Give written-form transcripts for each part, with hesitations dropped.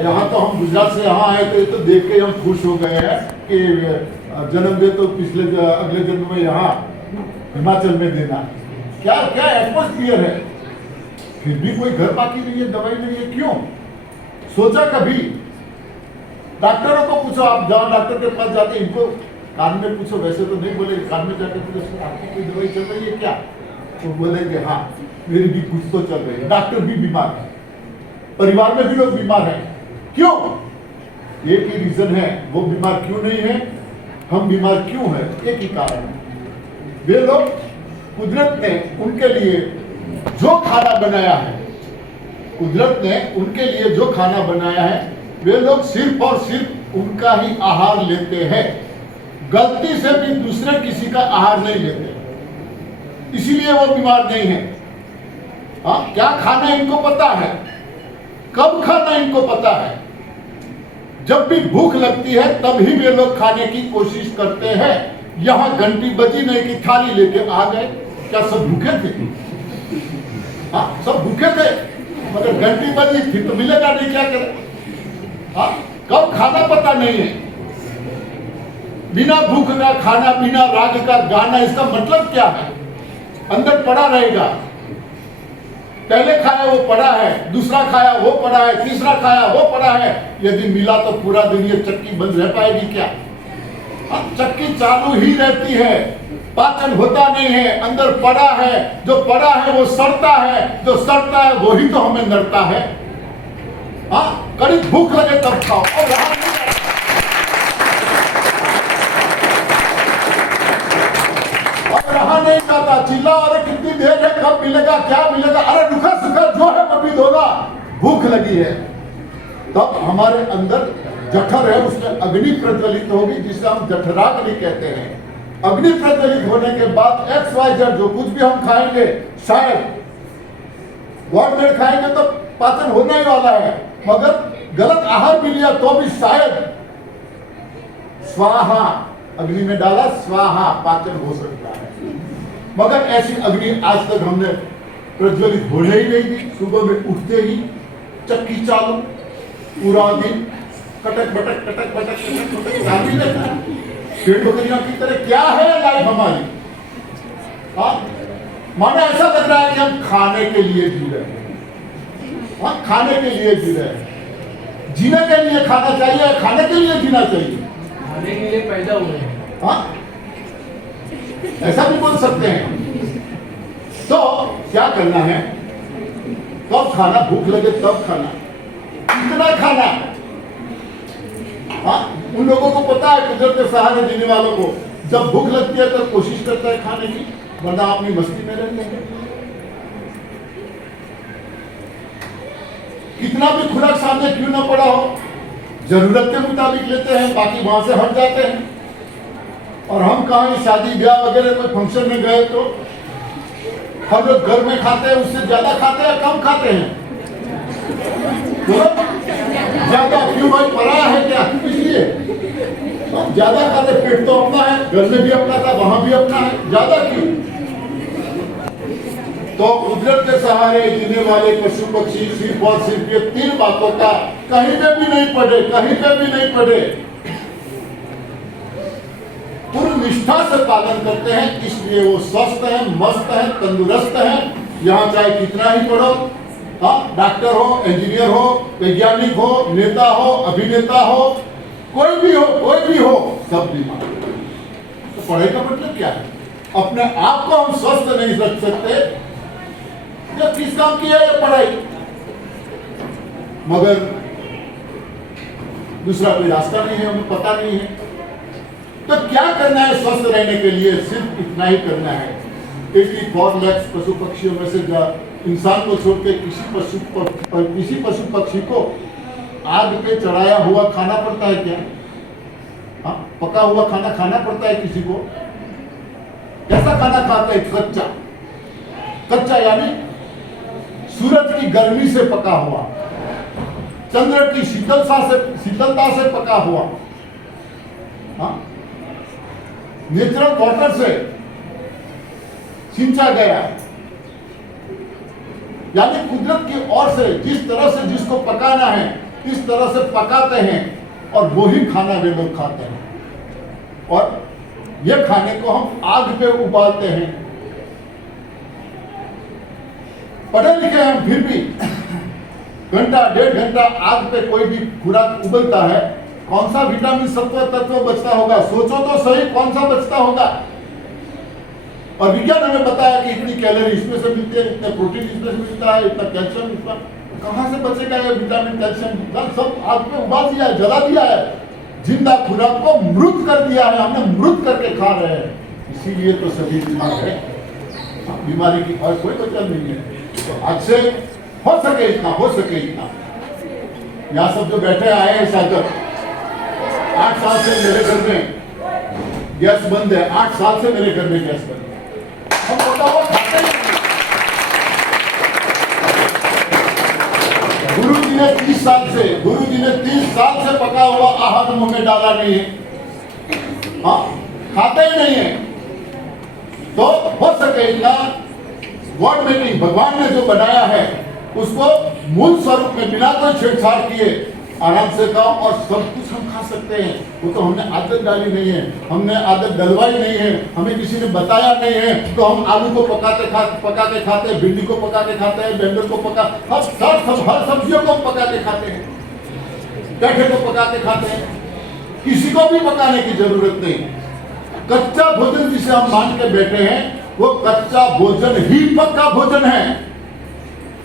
यहाँ तो हम गुजरात से यहाँ आए थे तो देख के हम खुश हो गए हैं कि जन्म दे तो अगले जन्म में यहाँ हिमाचल में देना। क्या क्या एटमॉस्फियर है, फिर भी कोई घर बाकी नहीं है, दवाई नहीं है, क्यों? सोचा कभी? डॉक्टरों को पूछो, आप जहाँ डॉक्टर के पास जाते इनको कान में पूछो, वैसे तो नहीं बोले, कान में जाकर पूछो आपकी कोई दवाई चल रही है क्या, तो बोलेंगे हाँ मेरी भी कुछ तो चल रही है। डॉक्टर भी बीमार है, परिवार में भी लोग बीमार हैं, क्यों? एक ही रीजन है, वो बीमार क्यों नहीं है, हम बीमार क्यों है, एक ही कारण है। वे लोग, कुदरत ने उनके लिए जो खाना बनाया है, कुदरत ने उनके लिए जो खाना बनाया है, वे लोग सिर्फ और सिर्फ उनका ही आहार लेते हैं, गलती से भी दूसरे किसी का आहार नहीं लेते, इसीलिए वो बीमार नहीं है। हाँ, क्या खाना इनको पता है, कब खाना इनको पता है। जब भी भूख लगती है तभी वे लोग खाने की कोशिश करते हैं। यहाँ घंटी बजी नहीं कि थाली लेके आ गए, क्या सब भूखे थे? हाँ, सब भूखे थे, मगर घंटी बजी थी तो मिलेगा नहीं, क्या करें? हाँ, कब खाना पता नहीं है। बिना भूख का खाना, बिना राग का गाना, इसका मतलब क्या है? अंदर पड़ा रहेगा, पहले खाया वो पड़ा है, दूसरा खाया वो पड़ा है, तीसरा खाया वो पड़ा है। यदि मिला तो पूरा दिन ये चक्की बंद रह पाएगी क्या? अब चक्की चालू ही रहती है, पाचन होता नहीं है, अंदर पड़ा है, जो पड़ा है वो सड़ता है, जो सड़ता है वही तो हमें नड़ता है। हाँ, कड़ी भूख लगे तब खाओ, और रहा नहीं जाता, चिल्ला अरे कितनी देर है, कब मिलेगा, क्या मिलेगा, अरे रुखा सुखा जो है वो भी दो ना, भूख लगी है। तब हमारे अंदर जठर है, उसमें अग्नि प्रज्वलित होगी, जिसे हम जठराग्नि कहते हैं। अग्नि प्रज्वलित होने के बाद XYZ जो कुछ भी हम खाएंगे, शायद गॉडमेड खाएंगे तो पाचन होने ही वाला है, मगर गलत आहार भी लिया तो भी शायद स्वाहा, अग्नि में डाला स्वाहा, पाचन हो सकता है। मगर ऐसी अग्नि आज तक हमने प्रज्वलित होने ही नहीं दी। सुबह में उठते ही चक्की चालू, पूरा दिन कटक बटक कटक बटक कटक बटक चालू ही रहता है। पेट बकरियों की तरह क्या है लाइफ हमारी? हाँ, मानो ऐसा लग रहा है कि हम खाने के लिए जी रहे हैं। हाँ, खाने के लिए जी रहे हैं। जीने के लिए खाना चाहिए, खाने के लिए जीना चाहिए। खाने के लिए पैदा हुए हैं। हाँ, ऐसा भी बोल सकते हैं। तो क्या करना है, कब खाना, भूख लगे तब खाना, कितना खाना। हाँ, उन लोगों को पता है, कुदरत के सहारे जीने वालों को, जब भूख लगती है तो कोशिश करता है खाने की, वरना अपनी मस्ती में रहते हैं। कितना भी खुराक सामने क्यों ना पड़ा हो, जरूरत के मुताबिक लेते हैं, बाकी वहां से हट जाते हैं। और हम कहाँ शादी ब्याह वगैरह कोई फंक्शन में गए तो हम लोग घर में खाते हैं, उससे ज्यादा खाते हैं, कम खाते हैं? ज्यादा क्यों भाई, पराया है क्या? इसलिए ज्यादा खाते, पेट तो अपना है, घर में भी अपना था, वहां भी अपना है, ज्यादा क्यों? तो कुदरत के सहारे जीने वाले पशु पक्षी सिर्फ और सिर्फ ये 3 बातों का कहीं पे भी नहीं पढ़े, कहीं पे भी नहीं पढ़े, पूर्ण निष्ठा से पालन करते हैं। इसलिए वो स्वस्थ है, मस्त है, तंदुरुस्त है। यहाँ चाहे कितना ही पढ़ो, हाँ, डॉक्टर हो, इंजीनियर हो, वैज्ञानिक हो, नेता हो, अभिनेता हो, कोई भी हो, सब बीमार। तो पढ़ाई का मतलब क्या है? अपने आप को हम स्वस्थ नहीं रख सकते, जब किस काम की है ये पढ़ाई, मगर दूसरा कोई रास्ता नहीं है, हमें पता नहीं है। तो क्या करना है स्वस्थ रहने के लिए? सिर्फ इतना ही करना है। 84 लाख पशु पक्षियों में से इंसान को छोड़ के किसी पशु पक्षी को आग पे चढ़ाया हुआ खाना पड़ता है क्या? हाँ, पका हुआ खाना खाना पड़ता है किसी को? कैसा खाना खाता है? कच्चा। कच्चा यानी सूरज की गर्मी से पका हुआ, चंद्र की शीतलता से पका हुआ, हाँ, नेचुरल वाटर से सिंचा गया, यानी कुदरत की ओर से जिस तरह से जिसको पकाना है इस तरह से पकाते हैं और वही खाना वे लोग खाते हैं। और ये खाने को हम आग पे उबालते हैं। पढ़े लिखे हैं फिर भी घंटा 1.5 घंटा आग पे कोई भी खुराक उबलता है, कौन सा विटामिन सत्व तत्व बचता होगा? सोचो तो सही, कौन सा बचता होगा? और विज्ञान हमें बताया कि इतनी कैलोरी इसमें से मिलती है, इतना प्रोटीन इसमें से मिलता है, इतना कैल्शियम इसमें, कहां से बचेगा ये विटामिन कैल्शियम? सब आग पे उबाल दिया है, जला दिया है, जिंदा खुराक को मृत कर दिया है, हमने मृत करके खा रहे हैं। इसीलिए तो सभी बीमार है। बीमारी की और कोई वजह नहीं है। तो आज से हो सके इतना, हो सके इतना। यहाँ सब जो बैठे आए हैं सागर, 8 साल से मेरे घर में गैस बंद है, 8 साल से मेरे घर में गैस बंद है। हम पका हुआ खाते ही नहीं। गुरु जी ने 30 साल से पका हुआ आहार मुंह में डाला नहीं है, हाँ, खाते ही नहीं है। तो हो सके इतना गॉड मेकिंग, भगवान ने जो बनाया है उसको मूल स्वरूप में बिना कोई छेड़छाड़ किए आराम से खाओ और सब कुछ हम खा सकते हैं। वो तो हमने आदत डाली नहीं है, हमने आदत डलवाई नहीं है, हमें किसी ने बताया नहीं है। तो हम आलू को पका के खाते हैं, भिंडी को पका के खाते हैं, बैंगन को हर सब्जियों को पका के खाते हैं, पेठे को पका के खाते हैं। किसी को भी पकाने की जरूरत नहीं। कच्चा भोजन जिसे हम मान के बैठे हैं वो कच्चा भोजन ही पक्का भोजन है।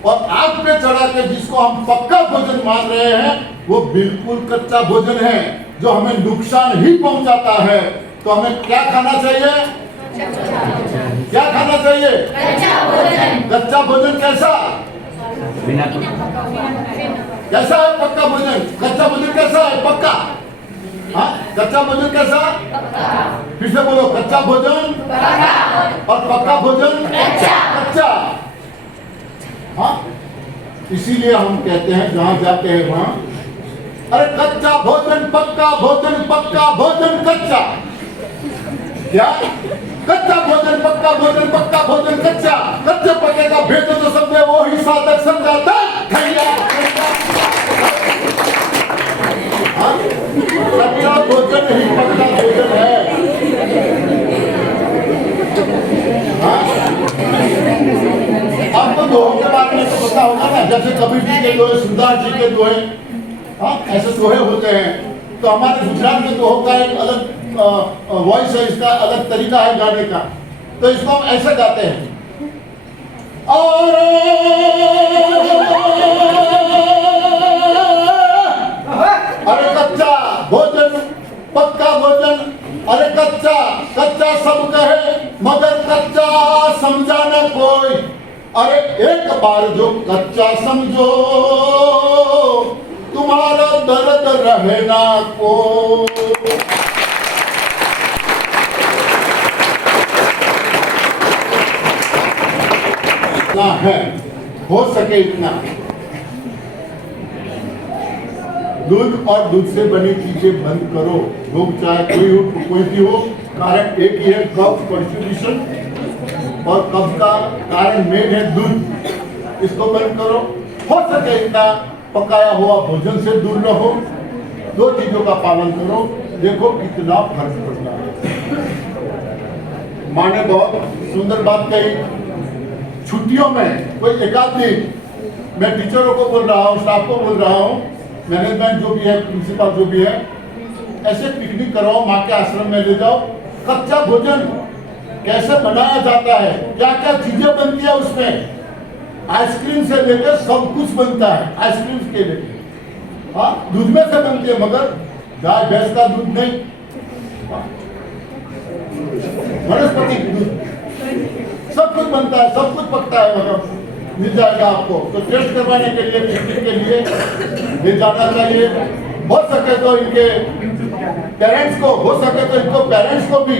और आग पे चढ़ा के जिसको हम पक्का भोजन मान रहे हैं वो बिल्कुल कच्चा भोजन है, जो हमें नुकसान ही पहुंचाता है। तो हमें क्या खाना चाहिए? क्या खाना चाहिए? कच्चा भोजन। कैसा? कैसा है पक्का भोजन? कच्चा भोजन कैसा है? पक्का। हाँ, कच्चा भोजन कैसा? फिर से बोलो, कच्चा भोजन और पक्का भोजन कच्चा। हाँ, इसीलिए हम कहते हैं जहां जाते हैं वहां, अरे कच्चा भोजन पक्का भोजन, पक्का भोजन कच्चा। क्या? कच्चा भोजन पक्का भोजन, पक्का भोजन कच्चा। कच्चे पके का भेद तो समझे वो ही साधक समझाता खैया। कच्चा भोजन ही पक्का भोजन है। आपको दोहों के बारे में तो पता होगा ना, जैसे कबीर जी के दोहे, सुरदास जी के दोहे, हाँ, ऐसे दोहे होते हैं। तो हमारे गुजरात में दोहों का एक अलग वॉइस है, इसका अलग तरीका है गाने का। तो इसको हम ऐसे गाते हैं, और अरे कच्चा भोजन पक्का भोजन, अरे कच्चा कच्चा सब कहे मगर कच्चा समझा न कोई। अरे एक बार जो कच्चा समझो तुम्हारा दर्द रहे ना को। इतना है, हो सके इतना। दूध और दूध से बनी चीजें बंद करो। लोग चाहे कोई भी हो, कारण एक ही है, कफ कॉन्स्टिट्यूशन, और कफ का कारण मेन है दूध। इसको बंद करो। हो सके इतना पकाया हुआ भोजन से दूर रहो। 2 चीजों का पालन करो, देखो कितना फर्क पड़ता है। माँ ने बहुत सुंदर बात कही। छुट्टियों में कोई एकाध दिन, मैं टीचरों को बोल रहा हूँ, स्टाफ को बोल रहा हूँ, मैनेजमेंट जो भी है, प्रिंसिपल जो भी है, ऐसे पिकनिक कराओ, माँ के आश्रम में ले जाओ। कच्चा भोजन कैसे बनाया जाता है, क्या क्या चीजें बनती है उसमें, आइसक्रीम से लेकर सब कुछ बनता है। आइसक्रीम के लिए, हाँ, दूध में से बनती है, मगर गाय भैंस का दूध नहीं, वनस्पति दूध, सब कुछ बनता है, सब कुछ पकता है, मतलब मिल जाएगा आपको। तो टेस्ट करवाने के लिए, पिकनिक के लिए ले जाना चाहिए। हो सके तो इनके पेरेंट्स को, हो सके तो इनको पेरेंट्स को भी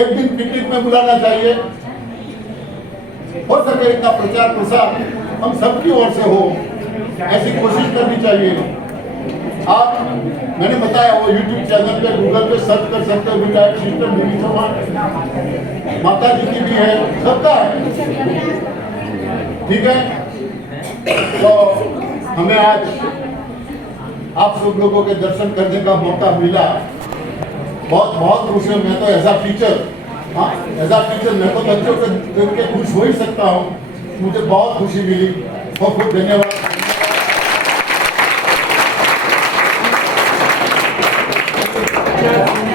एक दिन पिकनिक में बुलाना चाहिए। हो सके इतना प्रचार प्रसार हम सबकी ओर से हो, ऐसी कोशिश करनी चाहिए। आप, मैंने बताया, वो YouTube चैनल पे, गूगल पे सर्च कर सकते हो, विनायक सिस्टम मिली चौहान, माता जी की भी है, सबका है, ठीक है। तो हमें आज आप सब लोगों के दर्शन करने का मौका मिला। बहुत बहुत खुश हूँ मैं तो एज अ टीचर। हाँ, एज अ टीचर मैं तो बच्चों को देख के खुश हो ही सकता हूँ। मुझे बहुत खुशी मिली। बहुत बहुत धन्यवाद।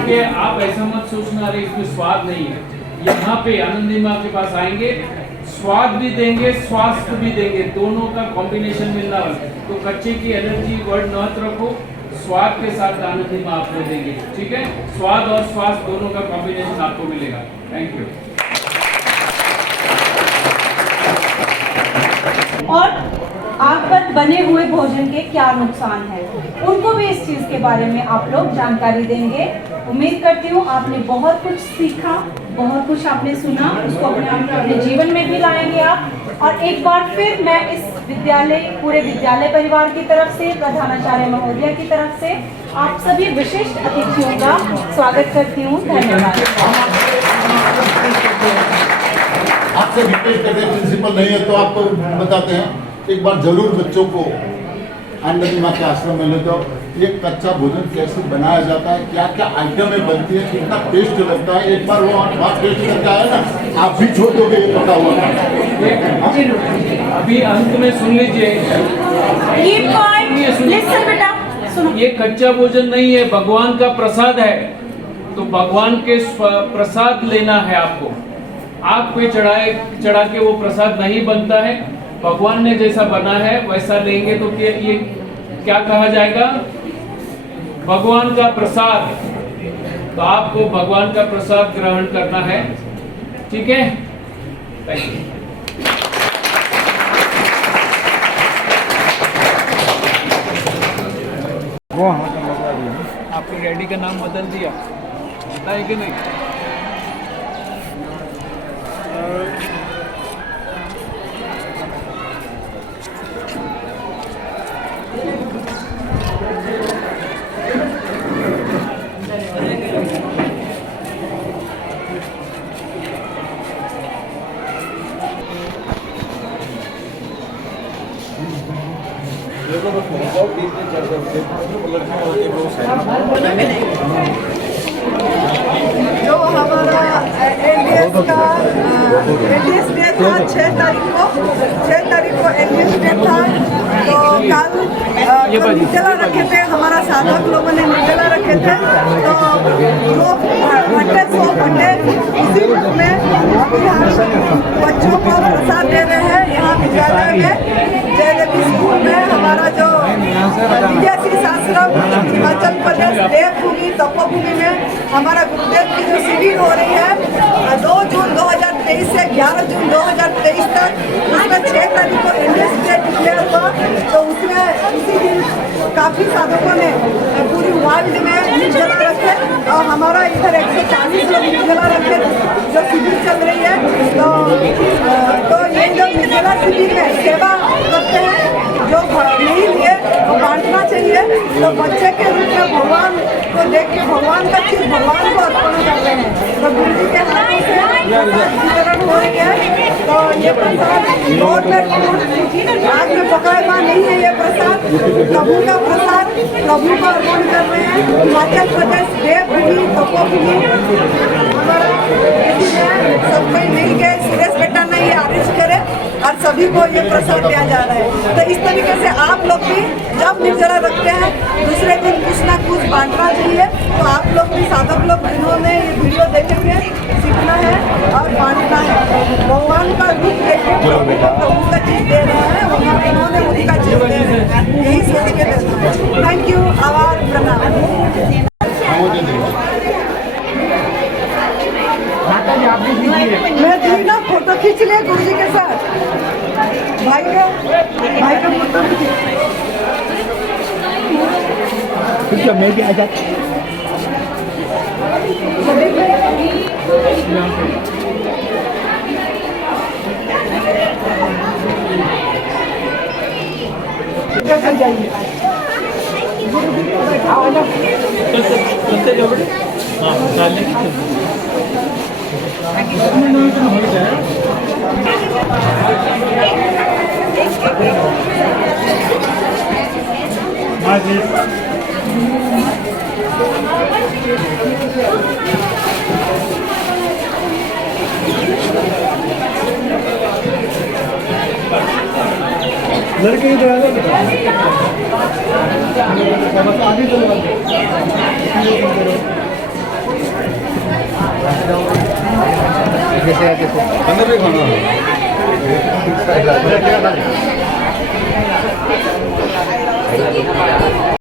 कि आप ऐसा मत सोचना अरे इसमें स्वाद नहीं है। यहाँ पे आनंदी माँ के पास आएंगे, स्वाद भी देंगे, स्वास्थ्य भी देंगे, दोनों का कॉम्बिनेशन मिलना वाला। तो कच्चे की एलर्जी वर्ड मत रखो, स्वाद के साथ आनंदी माँ आपको देंगे। ठीक है, स्वाद और स्वास्थ्य दोनों का कॉम्बिनेशन आपको मिलेगा। Thank you. और आग पर बने हुए भोजन के क्या नुकसान है, उनको भी इस चीज़ के बारे में आप लोग जानकारी देंगे। उम्मीद करती हूँ आपने बहुत कुछ सीखा, बहुत कुछ आपने सुना, उसको अपने जीवन में भी लाएंगे आप। और एक बार फिर मैं इस पूरे विद्यालय परिवार की तरफ से, प्रधानाचार्य महोदया की तरफ से आप सभी विशिष्ट अतिथियों का स्वागत करती हूँ। धन्यवाद। आपसे रिक्वेस्ट करते हैं, प्रिंसिपल नहीं है तो आपको बताते हैं, एक बार जरूर बच्चों को आनंदी माँ के आश्रम में ले जाओ। ये कच्चा भोजन कैसे बनाया जाता है, क्या क्या आइटमें बनती है, कितना टेस्ट लगता है, एक बार वो बात टेस्ट करके आए ना, आप भी छोड़ दोगे ये पता हुआ। अभी अंत में सुन लीजिए, ये कच्चा भोजन नहीं है, भगवान का प्रसाद है। तो भगवान के प्रसाद लेना है आपको। आग पे चढ़ा के वो प्रसाद नहीं बनता है। भगवान ने जैसा बना है वैसा लेंगे तो ये क्या कहा जाएगा, भगवान का प्रसाद। तो आपको भगवान का प्रसाद ग्रहण करना है। ठीक है, थैंक यू। आपके डैडी का नाम बदल दिया है कि नहीं? जो हमारा एलियस डे था 6 तारीख को एलियस डे था। तो कल निर्जला रखे थे, हमारा साधक लोगों ने निर्जला रखे थे। तो जो भट्टे इसी रूप में अभी हम बच्चों को प्रसाद दे रहे हैं। यहाँ विद्यालय में जयदेवी स्कूल में हमारा जो विद्यार्थी आश्रम हिमाचल प्रदेश देवभूमि तपोभूमि में हमारा गुरुदेव की जो शिविर हो रही है 2 जून 2023 से 11 जून 2023 तक, उसमें 6 तारीख को एलियस डे डिक्लेयर हुआ। तो उसमें उसी दिन काफ़ी साधकों ने पूरी वर्ल्ड में निर्जला रखे और हमारा इधर 140 लोग निर्जला रखे जो शिविर चल रही है। तो ये जो निर्जला शिविर में सेवा करते हैं, जो नहीं लिए वो बांटना चाहिए। तो बच्चे के रूप में भगवान को देख के भगवान का चीज भगवान को अर्पण कर रहे हैं। तो गुरु जी के हाथों से वितरण हो रही है। तो ये प्रसाद रोड में आग में पकड़ा हुआ नहीं है। ये प्रसाद प्रभु का प्रसाद प्रभु को अर्पण कर रहे हैं। हिमाचल प्रदेश देवभूमि तपोभूमि हमारा सब कोई मिल के सीरियस बेटा नहीं आरिश करे और सभी को ये प्रसाद दिया जा रहा है। तो इस तरीके से आप लोग भी जब निर्जला रखते हैं दूसरे दिन कुछ ना कुछ बांटना चाहिए। तो आप लोग भी साधक लोग जिन्होंने ये वीडियो देखेंगे सीखना है और बांटना है। भगवान का रूप देखे प्रभु का चीज दे रहे हैं, उन्होंने उनका चीज दे रहे हैं, यही सोच के देना है। थैंक यू, आभार, प्रणाम। मैं दी ना फोटो खींच ले गुरु जी के साथ, भाई का फोटो खींच। मैं भी आ जाता जाइए चलते जाओ बेटे। हाँ, डालने की हो जाए। लड़के इधर आ जाओ। आगे चलो अंदर भी खाना